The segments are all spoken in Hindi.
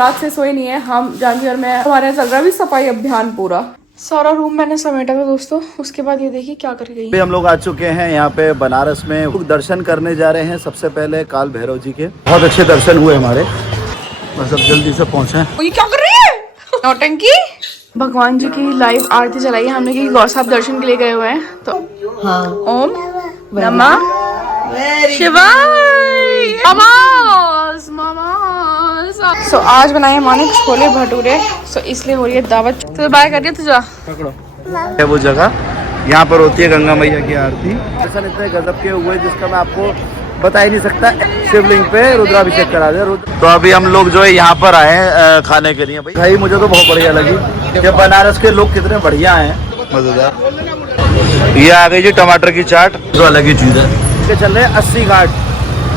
रात से सोए नहीं है। हम जानवी और मैं, हमारे यहाँ चल रहा है अभी सफाई अभियान पूरा। सारा रूम मैंने समेटा था दोस्तों। उसके बाद ये देखिए क्या कर गई। हम लोग आ चुके हैं यहाँ पे बनारस में, दर्शन करने जा रहे हैं। सबसे पहले काल भैरव जी के बहुत अच्छे दर्शन हुए हमारे, बस अब जल्दी से पहुँचे। ये क्या कर रही है नौटंकी। भगवान जी की लाइव आरती चलाई है हमने, कि गौर साहब दर्शन के लिए गए हुए हैं। तो हाँ, ओम नमः शिवाय। सो आज बनाए हमारे छोले भटूरे, सो इसलिए हो रही है दावत। तो बाय कर रही है तुझा है वो जगह, यहाँ पर होती है गंगा मैया की आरती। दर्शन इतने गजब के हुए जिसका मैं आपको बता ही नहीं सकता। शिवलिंग पे रुद्राभिषेक करा दे। तो अभी हम लोग जो है यहाँ पर आए खाने के लिए। भाई मुझे तो बहुत बढ़िया लगी कि बनारस के लोग कितने बढ़िया हैं, मजेदार। ये आ गई जी टमाटर की चाट, जो अलग ही चीज है। चल रहे 80 घाट,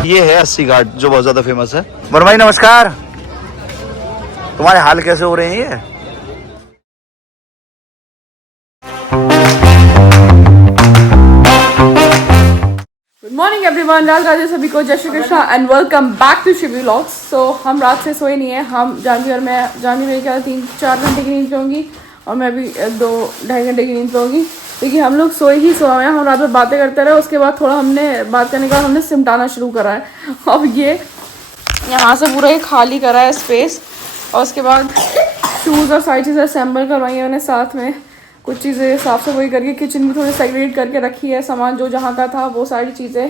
ये है 80 घाट जो बहुत ज्यादा फेमस है। वर भाई नमस्कार, तुम्हारे हाल कैसे हो रहे हैं? ये गुड मॉर्निंग एवरीवन, राज राधे सभी को, जय Shri Krishna and welcome back to Shivi vlogs. So हम रात से सोए नहीं है। हम जानवी और मैं, जानवी मेरे ख्याल 3-4 घंटे की नींद लूँगी और मैं भी 2-2.5 घंटे की नींद लूँगी, क्योंकि हम लोग सोए ही सोए हैं। हम रात में बातें करते रहे, उसके बाद थोड़ा हमने बात करने के बाद हमने सिमटाना शुरू करा है। अब ये यहाँ से पूरा ये खाली करा है स्पेस, और उसके बाद शूज़ और सारी चीज़ें असेंबल करवाई है मैंने साथ में। कुछ चीज़ें साफ़ सफाई करके किचन भी थोड़ी सेग्रीगेट करके रखी है। सामान जो जहाँ का था वो सारी चीज़ें,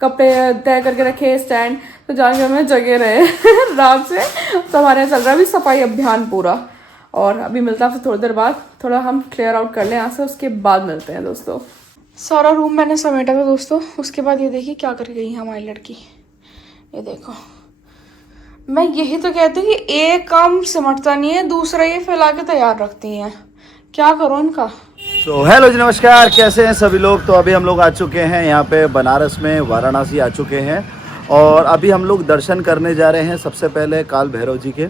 कपड़े तय करके रखे, स्टैंड। तो जानकर में जगे रहे रात से। तो हमारे यहाँ चल रहा है अभी सफाई अभियान पूरा, और अभी मिलता है फिर थोड़ी देर बाद। थोड़ा हम क्लियर आउट कर लें यहाँ से, उसके बाद मिलते हैं दोस्तों। सारा रूम मैंने समेटा था दोस्तों। उसके बाद ये देखिए क्या कर गई है हमारी लड़की। ये देखो, मैं यही तो कहती हूँ कि एक काम सिमटता नहीं है, दूसरा ये फैला के तैयार रखती हैं। क्या करो इनका। तो हेलो जी, नमस्कार, कैसे हैं सभी लोग? तो अभी हम लोग आ चुके हैं यहाँ पे बनारस में, वाराणसी आ चुके हैं, और अभी हम लोग दर्शन करने जा रहे हैं। सबसे पहले काल भैरव जी के,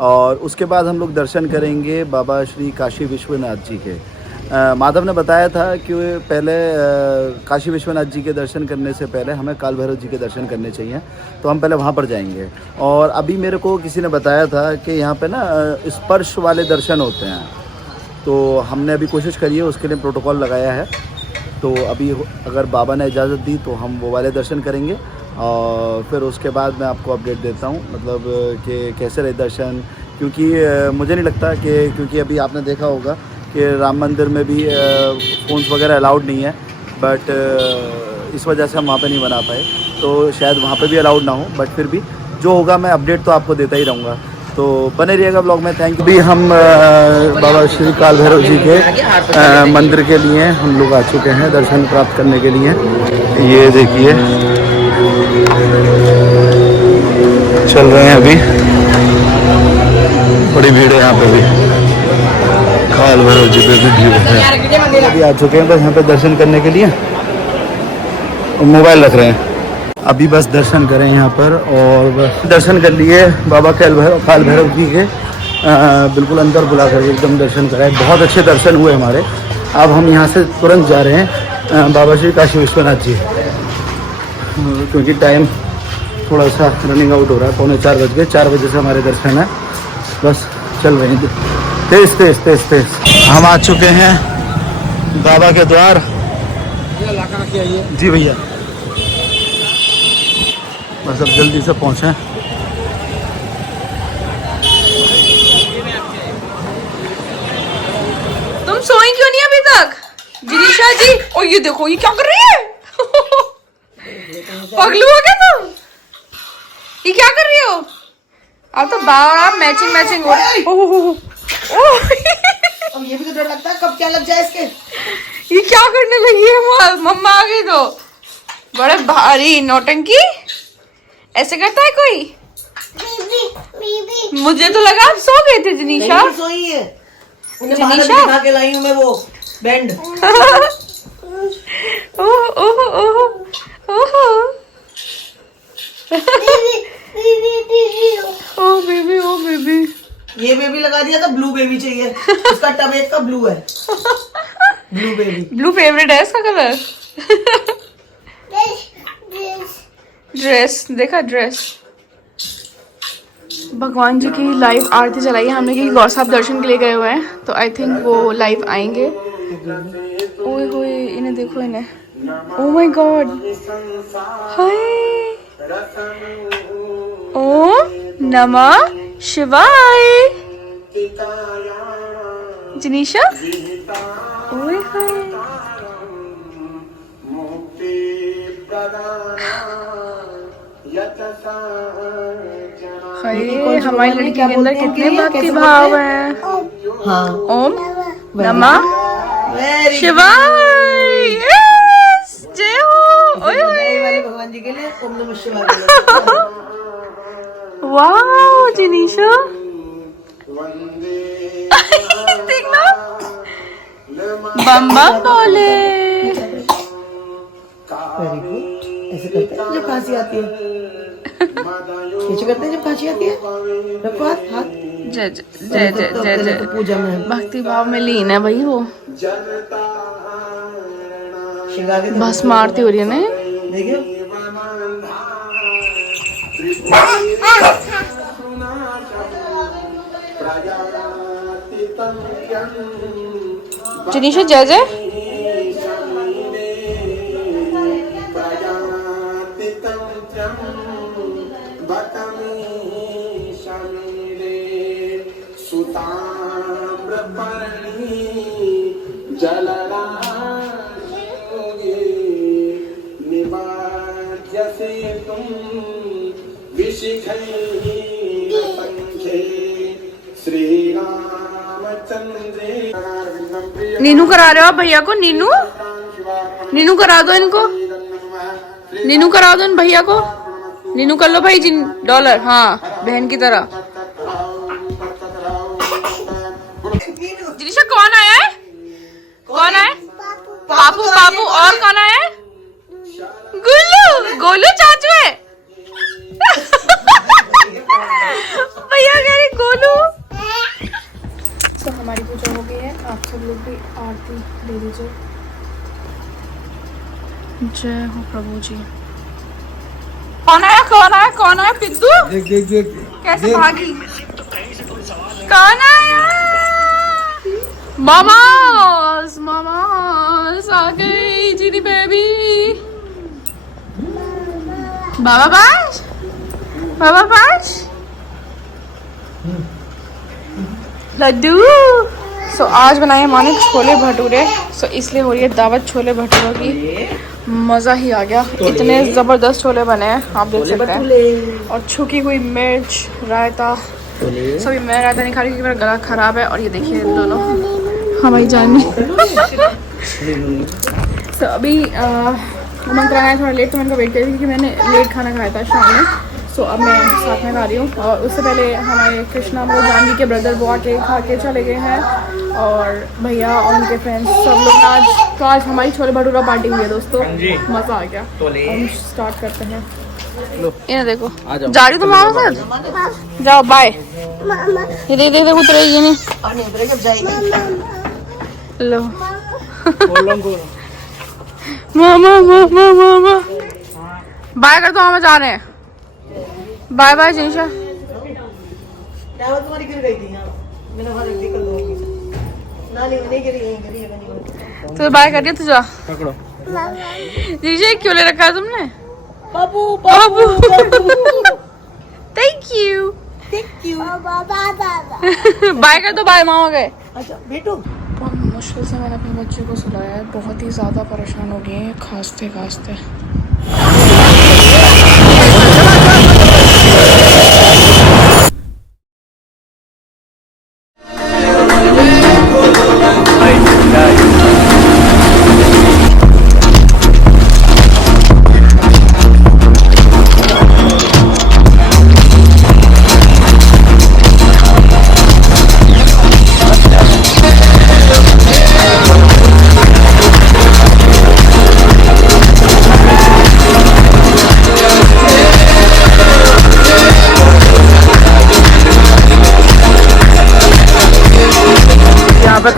और उसके बाद हम लोग दर्शन करेंगे बाबा श्री काशी विश्वनाथ जी के। माधव ने बताया था कि पहले काशी विश्वनाथ जी के दर्शन करने से पहले हमें काल भैरव जी के दर्शन करने चाहिए, तो हम पहले वहाँ पर जाएंगे। और अभी मेरे को किसी ने बताया था कि यहाँ पे ना स्पर्श वाले दर्शन होते हैं, तो हमने अभी कोशिश करी है, उसके लिए प्रोटोकॉल लगाया है। तो अभी अगर बाबा ने इजाज़त दी तो हम वो वाले दर्शन करेंगे, और फिर उसके बाद मैं आपको अपडेट देता हूँ, मतलब कि कैसे रहे दर्शन। क्योंकि मुझे नहीं लगता कि, क्योंकि अभी आपने देखा होगा कि राम मंदिर में भी फ़ोन्स वगैरह अलाउड नहीं है, बट इस वजह से हम वहाँ पे नहीं बना पाए, तो शायद वहाँ पे भी अलाउड ना हो। बट फिर भी जो होगा मैं अपडेट तो आपको देता ही रहूँगा, तो बने रहिएगा ब्लॉग में। Thank you. अभी हम बाबा श्री काल भैरव जी के मंदिर के लिए हम लोग आ चुके हैं दर्शन प्राप्त करने के लिए। ये देखिए चल रहे हैं, अभी बड़ी भीड़ है यहाँ पे भी। काल भैरव जी पे भी भीड़ है। अभी आ चुके हैं बस यहाँ पे दर्शन करने के लिए, मोबाइल रख रहे हैं। अभी बस दर्शन करें यहाँ पर, और बस दर्शन कर लिए बाबा काल भैरव जी के। बिल्कुल अंदर बुला कर एकदम दर्शन कराए, बहुत अच्छे दर्शन हुए हमारे। अब हम यहाँ से तुरंत जा रहे हैं बाबा श्री काशी विश्वनाथ जी, क्योंकि टाइम थोड़ा सा रनिंग आउट हो रहा है। 3:45 बज गए, 4 बजे से हमारे दर्शन है। बस चल रहे हैं तेज तेज तेज तेज। हम आ चुके हैं बाबा के द्वार। जी भैया, बस अब जल्दी से पहुँचे। तुम सोई क्यों नहीं अभी तक जिनीशा जी? और ये देखो, ये क्या कर रही है पगलू हो गया तुम? ये क्या कर रही हो? अब तो बाबा मैचिंग हो रही है। अब ये भी तो डर लगता है कब क्या लग जाए इसके। ये क्या करने लगी है? मम्मा आ गई तो बड़े भारी नौटंकी ऐसे करता है कोई? मुझे तो लगा आप सो गए थे जिनीशा। सोई है, उन्हें बाहर दिखा के लाई हूं मैं वो बैंड। ओह ओह ओह ओह ओ बेबी। ये बेबी लगा दिया तो ब्लू बेबी चाहिए, उसका टब एक का ब्लू है। ब्लू बेबी, ब्लू फेवरेट है इसका कलर। ड्रेस देखा, ड्रेस भगवान जी की लाइव आरती चलाई है हमने, कि गौर साहब दर्शन के लिए गए हुए हैं, तो आई थिंक वो लाइव आएंगे। ओए होए, इन्हें देखो इन्हें, ओह माय गॉड, हाय, ओम नमः शिवाय। जनीशा, ओए हाय, हाय, हमारी लड़की के अंदर कितने भक्ति भाव हैं। हाँ, ओम नमः शिवाय, यस, जय हो। ओए ओए, भगवान जी के लिए ओम नमः शिवाय। वाओ जनीशा, देखना, बम बम बोले। Very good. ऐसे करते हैं जब खांसी आती है, कैसे करते हैं जब खांसी आती है? रखो हाथ, हाथ। जय जय जय जय जय जय। तो पूजा में भक्ति भाव में लीन है भाई वो। श्रृंगार के बस आरती हो रही है ना। देखियो, जनीशा जय जय। नीनू करा रहे हो भैया को, नीनू, नीनू करा दो इनको, नीनू करा दो इन भैया को, नीनू कर लो भाई जिन डॉलर। हाँ, बहन की तरह। जिनिशा कौन आया है, कौन आया? पापू, पापू, और कौन आया है? गुल्लू, गोलू चाचू है। भैया कह रही गोलू। तो हमारी पूजा हो गई है, आप सब लोग भी आरती ले लीजिए। जय हो प्रभु जी। कौन आया, कौन आया, कौन आया? पिद्दू, देख देख देख कैसे भागी? कौन आया? मामास, मामास आ गई जीनी बेबी। बाबा पास, बाबा पास, लड्डू। सो आज बनाए हमारे छोले भटूरे, सो इसलिए हो रही है दावत छोले भटूरों की। मज़ा ही आ गया, इतने ज़बरदस्त छोले बने हैं, आप देख सकते हैं। और छुकी हुई मिर्च, रायता, सभी मैं रायता नहीं खा रही क्योंकि मेरा गला ख़राब है। और ये देखिए दोनों हमारी जानी। सो अभी उमंग कराना है थोड़ा लेट, तो मैंने वेट करी क्योंकि मैंने लेट खाना खाया था शाम में। सो अब मैं साथ में खा रही हूँ। और उससे पहले हमारे कृष्णा मतलब जानवी के ब्रदर वो आके खा के चले गए हैं, और भैया और उनके फ्रेंड्स सब लोग आज। तो आज हमारी छोले भटूरा पार्टी हुई है दोस्तों, मज़ा आ गया। हम स्टार्ट करते हैं। ये देखो जा रही तुम आओ सर, जाओ बाय। ये देख देख उतर ये नहीं लो। मामा मामा मामा बाय कर दो, हम जा रहे हैं। Bye bye Jinisha. तुम्हारी गिर गई थी, मैंने वहां देख कर लो नाली में नहीं गिरी, यहीं गिरी है। तो बाय कर दिया, तू जा पकड़ो। जिनिशा क्यों ले रखा है तुमने? बाबू बाबू thank you, thank you. Bye कर दो, बाय मामा गए। अच्छा बेटू, बहुत मुश्किल से मैंने अपने बच्चे को सुलाया है, बहुत ही ज़्यादा परेशान हो गए हैं खांसते खांसते।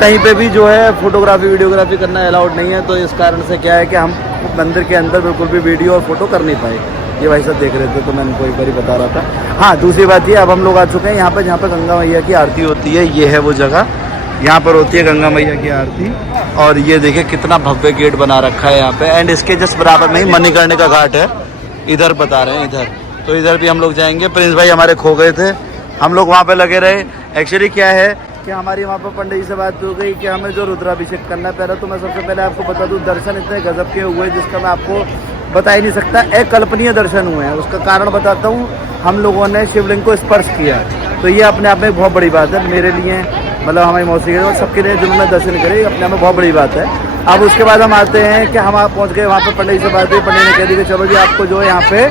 कहीं पे भी जो है फोटोग्राफी वीडियोग्राफी करना अलाउड नहीं है, तो इस कारण से क्या है कि हम मंदिर के अंदर बिल्कुल भी वीडियो और फोटो कर नहीं पाए। ये भाई साहब देख रहे थे तो मैं उनको एक बार ही बता रहा था। हाँ, दूसरी बात ये, अब हम लोग आ चुके हैं यहाँ पर जहाँ पर गंगा मैया की आरती होती है। ये है वो जगह, यहाँ पर होती है गंगा मैया की आरती। और ये देखिए कितना भव्य गेट बना रखा है यहाँ पे। एंड इसके जस्ट बराबर में ही मणिकर्णिका का घाट है, इधर बता रहे हैं इधर। तो इधर भी हम लोग जाएंगे। प्रिंस भाई हमारे खो गए थे, हम लोग वहाँ पे लगे रहे। एक्चुअली क्या है कि हमारी वहाँ पर पंडित जी से बात हो गई कि हमें जो रुद्राभिषेक करना है। पहले तो मैं सबसे पहले आपको बता दूँ, दर्शन इतने गजब के हुए जिसका मैं आपको बता ही नहीं सकता। अकल्पनीय दर्शन हुए हैं। उसका कारण बताता हूँ, हम लोगों ने शिवलिंग को स्पर्श किया, तो ये अपने आप में बहुत बड़ी बात है मेरे लिए, मतलब हमारी मौसी के और सबके लिए जिन्होंने दर्शन करे, अपने आप में बहुत बड़ी बात है। अब उसके बाद हम आते हैं कि हम आप पहुँच गए वहाँ पर, पंडित जी से बात हुई, पंडित ने कह दी कि चलो जी आपको जो है यहाँ पे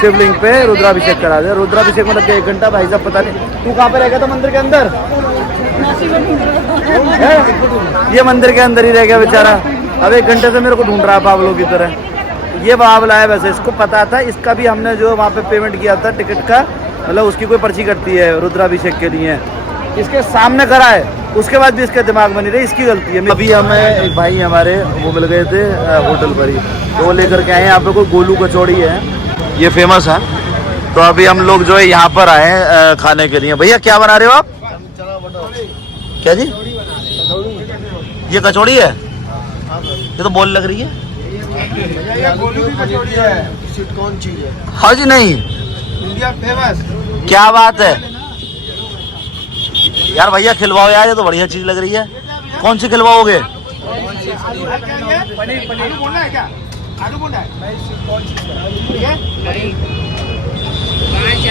शिवलिंग पे रुद्राभिषेक करा दे। रुद्राभिषेक में लग गया 1 घंटा। भाई साहब पता नहीं तू कहाँ पे रह गया था मंदिर के अंदर? ये मंदिर के अंदर ही रह गया बेचारा। अब 1 घंटे से मेरे को ढूंढ रहा है पागलों की तरह। ये बावला है, वैसे इसको पता था। इसका भी हमने जो वहाँ पे पेमेंट किया था टिकट का, मतलब उसकी कोई पर्ची कटती है रुद्राभिषेक के लिए, इसके सामने करा है, उसके बाद भी इसके दिमाग में नहीं रही, इसकी गलती है। अभी हमें एक भाई हमारे वो मिल गए थे होटल पर ही, तो वो लेकर के आए। यहाँ पे कोई गोलू कचौड़ी है, ये फेमस है। तो अभी हम लोग जो है यहाँ पर आए हैं खाने के लिए। भैया क्या बना रहे हो आप? क्या जी? ये कचौड़ी है? ये तो बोल लग रही है। कौन चीज है? हाँ जी, नहीं इंडिया फेमस। क्या बात है यार, भैया खिलवाओ यार, ये तो बढ़िया चीज लग रही है। कौन सी खिलवाओगे?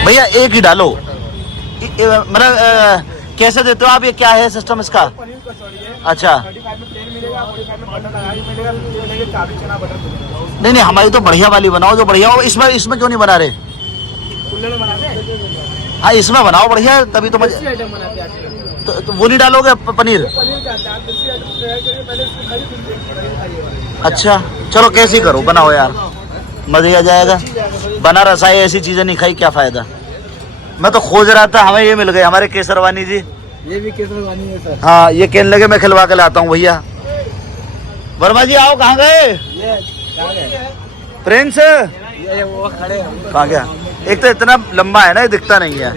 भैया एक ही डालो। मतलब कैसे देते हो आप? ये क्या है सिस्टम इसका? अच्छा, नहीं नहीं, हमारी तो बढ़िया वाली बनाओ, जो बढ़िया हो। इसमें क्यों नहीं बना रहे? हाँ, इसमें बनाओ बढ़िया, तभी तो मजा। तो वो नहीं डालोगे पनीर? अच्छा चलो, कैसी करो, बनाओ यार, मजा आ जाएगा। बना रसाई ऐसी चीजें नहीं खाई, क्या फायदा। मैं तो खोज रहा था, हमें ये मिल गए, हमारे केसरवानी जी। ये भी केसरवानी है सर। हाँ, ये कहने लगे मैं खिलवा के लाता हूँ। भैया वर्मा जी आओ, कहाँ गए? प्रिंस वो खड़े हैं। कहाँ गया? एक तो इतना लंबा है ना, ये दिखता नहीं है,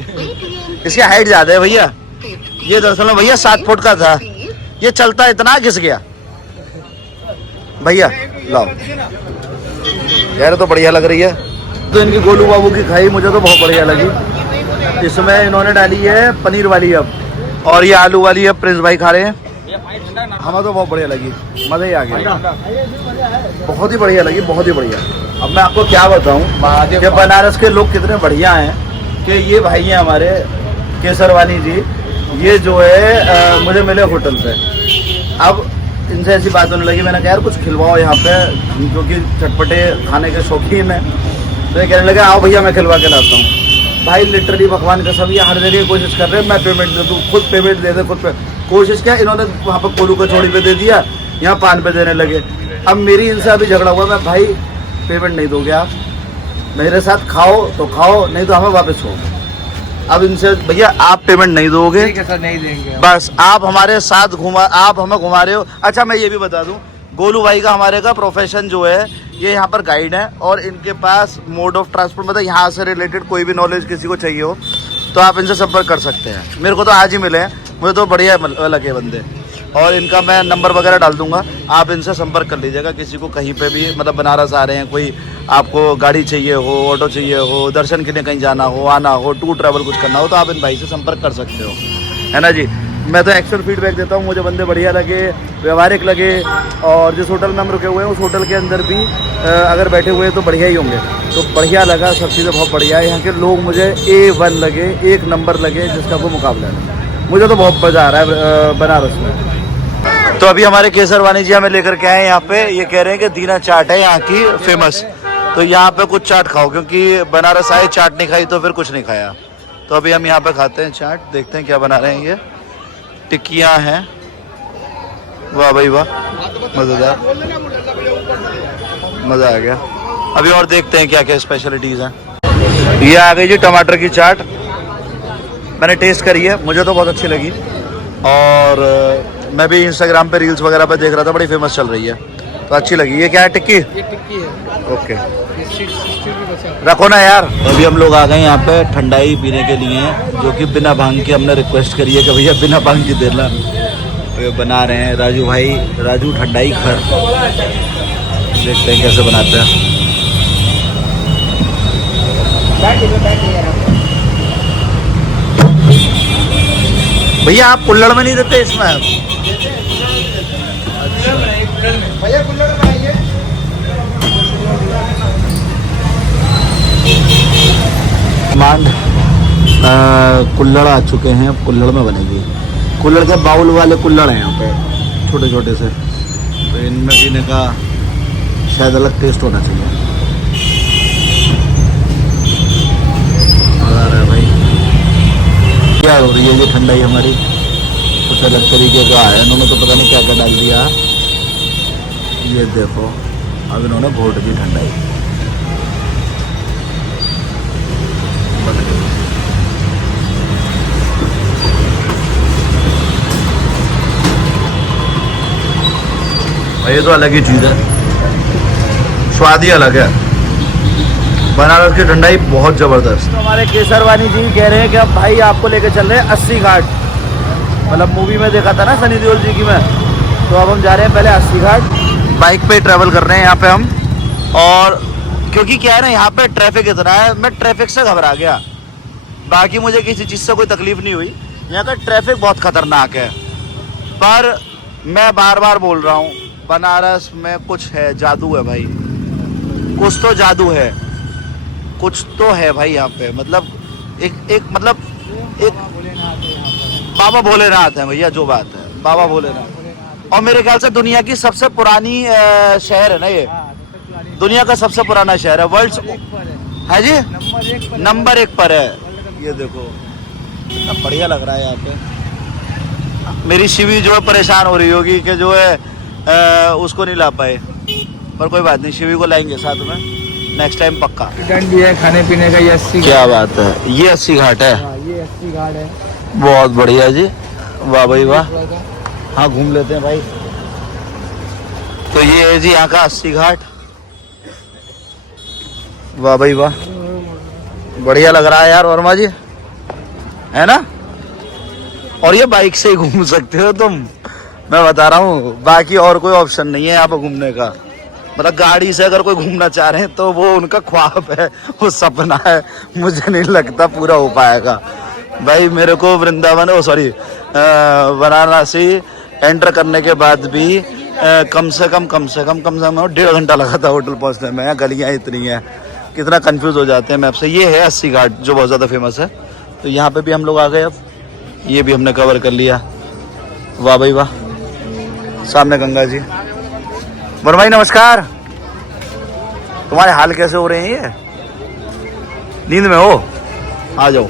इसकी हाइट ज्यादा है भैया। ये दरअसल में भैया 7 फुट का था, ये चलता इतना घिस गया। भैया लाओ यार, तो बढ़िया लग रही है। तो इनकी गोलू बाबू की खाई मुझे तो बहुत बढ़िया लगी। इसमें इन्होंने डाली है पनीर वाली अब, और ये आलू वाली है प्रिंस भाई खा रहे हैं। हमें तो बहुत बढ़िया लगी, मज़ा ही आ गया, बहुत ही बढ़िया लगी, बहुत ही बढ़िया। अब मैं आपको क्या बताऊं कि बनारस के लोग कितने बढ़िया हैं कि ये भाई हैं हमारे केसरवानी जी, ये जो है मुझे मिले होटल पे। अब इनसे ऐसी बात होने लगी, मैंने कहा यार कुछ खिलवाओ यहाँ पे, जो कि चटपटे खाने के शौकीन है। तो ये कहने लगे आओ भैया मैं खिलवा के लाता हूँ। भाई लिटरली भगवान का सब ये हर जगह कोशिश कर रहे हैं, मैं पेमेंट दे दूँ, खुद पेमेंट दे दे, खुद पे कोशिश किया। इन्होंने वहाँ पर कोलू कचौड़ी पे दे दिया, यहाँ पान पे देने लगे। अब मेरी इनसे अभी झगड़ा हुआ, मैं भाई पेमेंट नहीं दोगे आप, मेरे साथ खाओ तो खाओ, नहीं तो हमें वापस हो। अब इनसे भैया आप पेमेंट नहीं दोगे, ठीक है सर, नहीं देंगे। बस आप हमारे साथ आप हमें घुमा रहे हो। अच्छा मैं ये भी बता दूं, गोलू भाई का हमारे का प्रोफेशन जो है ये यहाँ पर गाइड है, और इनके पास मोड ऑफ ट्रांसपोर्ट मतलब यहाँ से रिलेटेड कोई भी नॉलेज किसी को चाहिए हो तो आप इनसे संपर्क कर सकते हैं। मेरे को तो आज ही मिले हैं, मुझे तो बढ़िया लगे बंदे, और इनका मैं नंबर वगैरह डाल दूंगा, आप इनसे संपर्क कर लीजिएगा। किसी को कहीं पे भी मतलब बनारस आ रहे हैं, कोई आपको गाड़ी चाहिए हो, ऑटो चाहिए हो, दर्शन के लिए कहीं जाना हो, आना हो, टूर ट्रैवल कुछ करना हो, तो आप इन भाई से संपर्क कर सकते हो, है ना जी। मैं तो एक्चुअल फीडबैक देता हूँ, मुझे बंदे बढ़िया लगे, व्यवहारिक लगे, और जिस होटल में हम रुके हुए हैं उस होटल के अंदर भी अगर बैठे हुए हैं तो बढ़िया ही होंगे, तो बढ़िया लगा, सब चीज़ें बहुत बढ़िया है। यहाँ के लोग मुझे A1 लगे, 1 नंबर लगे, जिसका कोई मुकाबला नहीं। मुझे तो बहुत मज़ा आ रहा है बनारस में। तो अभी हमारे केसरवानी जी हमें लेकर के आए यहाँ पे, ये कह रहे हैं कि दीना चाट है यहाँ की फेमस, तो यहाँ पे कुछ चाट खाओ, क्योंकि बनारस आए चाट नहीं खाई तो फिर कुछ नहीं खाया। तो अभी हम यहाँ पे खाते हैं चाट, देखते हैं क्या बना रहे हैं। ये टिक्कियाँ हैं, वाह भाई वाह, मज़ेदार, मज़ा आ गया। अभी और देखते हैं क्या क्या स्पेशलिटीज़ हैं। ये आ गई जी टमाटर की चाट, मैंने टेस्ट करी है, मुझे तो बहुत अच्छी लगी, और मैं भी इंस्टाग्राम पे रील्स वगैरह पे देख रहा था, बड़ी फेमस चल रही है। तो अच्छी लगी। ये क्या है, टिक्की? ये टिक्की है, ओके, ये स्टील भी बचा हुआ रखो ना यार। अभी हम लोग आ गए यहाँ पे ठंडाई पीने के लिए, जो कि बिना भांग के हमने रिक्वेस्ट करी है कि भैया बिना भांग की देना। तो ये बना रहे हैं राजू भाई, राजू ठंडाई घर। देखते हैं कैसे बनाते हैं। भैया आप कुल्हड़ में नहीं देते इसमें? भैया कुल्हड़ बनाइए। डिमांड कुल्हड़ आ चुके हैं, अब कुल्हड़ में बनेगी। कुल्हड़ के बाउल वाले कुल्हड़ हैं यहाँ पे, छोटे छोटे से। तो इनमें पीने का शायद अलग टेस्ट होना चाहिए। मजा आ रहा है भाई। क्या हो रही है ये ठंडाई हमारी, कुछ अलग तरीके का है। इन्होंने तो पता नहीं क्या क्या डाल दिया। ये देखो, अब इन्होंने घोट दी ठंडाई। ये तो अलग ही चीज़ है, स्वाद ही अलग है। बनारस की ठंडाई बहुत ज़बरदस्त। तो हमारे केसरवानी जी कह रहे हैं कि अब भाई आपको लेके चल रहे हैं 80 घाट। मतलब मूवी में देखा था ना सनी देओल जी की मैं, तो अब हम जा रहे हैं पहले 80 घाट। बाइक पे ट्रैवल कर रहे हैं यहाँ पे हम। और क्योंकि क्या है ना, यहाँ पे ट्रैफिक इतना है, मैं ट्रैफिक से घबरा गया। बाकी मुझे किसी चीज़ से कोई तकलीफ नहीं हुई। यहाँ का ट्रैफिक बहुत खतरनाक है। पर मैं बार बार बोल रहा हूँ, बनारस में कुछ है, जादू है भाई। कुछ तो जादू है, कुछ तो है भाई यहाँ पे। मतलब एक बाबा भोलेनाथ है भैया, जो बात है बाबा भोलेनाथ। और मेरे ख्याल से दुनिया की सबसे पुरानी शहर है ना ये, दुनिया का सबसे पुराना शहर है, वर्ल्ड है जी, नंबर 1 पर है। ये देखो कितना बढ़िया लग रहा है यहाँ पे। मेरी शिवी जो है परेशान हो रही होगी कि जो है उसको नहीं ला पाए, पर कोई बात नहीं, शिवी को लाएंगे साथ में नेक्स्ट टाइम पक्का। रेस्टोरेंट भी है खाने पीने का। ये 80 क्या बात है, ये 80 घाट है। ये 80 घाट है। बहुत बढ़िया जी, वाह भाई वाह। हाँ घूम लेते हैं भाई। तो ये है जी यहाँ का 80 घाट। वाह भाई वाह, बढ़िया लग रहा है यार वर्मा जी, है ना। और ये बाइक से ही घूम सकते हो तुम, मैं बता रहा हूँ। बाकी और कोई ऑप्शन नहीं है यहाँ पर घूमने का। मतलब गाड़ी से अगर कोई घूमना चाह रहे हैं तो वो उनका ख्वाब है, वो सपना है। मुझे नहीं लगता पूरा हो पाएगा भाई। मेरे को वृंदावन वाराणसी एंटर करने के बाद भी कम से कम 1.5 घंटा लगा था होटल पहुँचने में। गलियाँ इतनी हैं, कितना कंफ्यूज हो जाते हैं मैप से। ये है 80 घाट जो बहुत ज़्यादा फेमस है। तो यहाँ पे भी हम लोग आ गए। अब ये भी हमने कवर कर लिया। वाह भाई वाह, सामने गंगा जी। वर्मा जी नमस्कार। तुम्हारे हाल कैसे हो रहे हैं? ये नींद में हो? आ जाओ।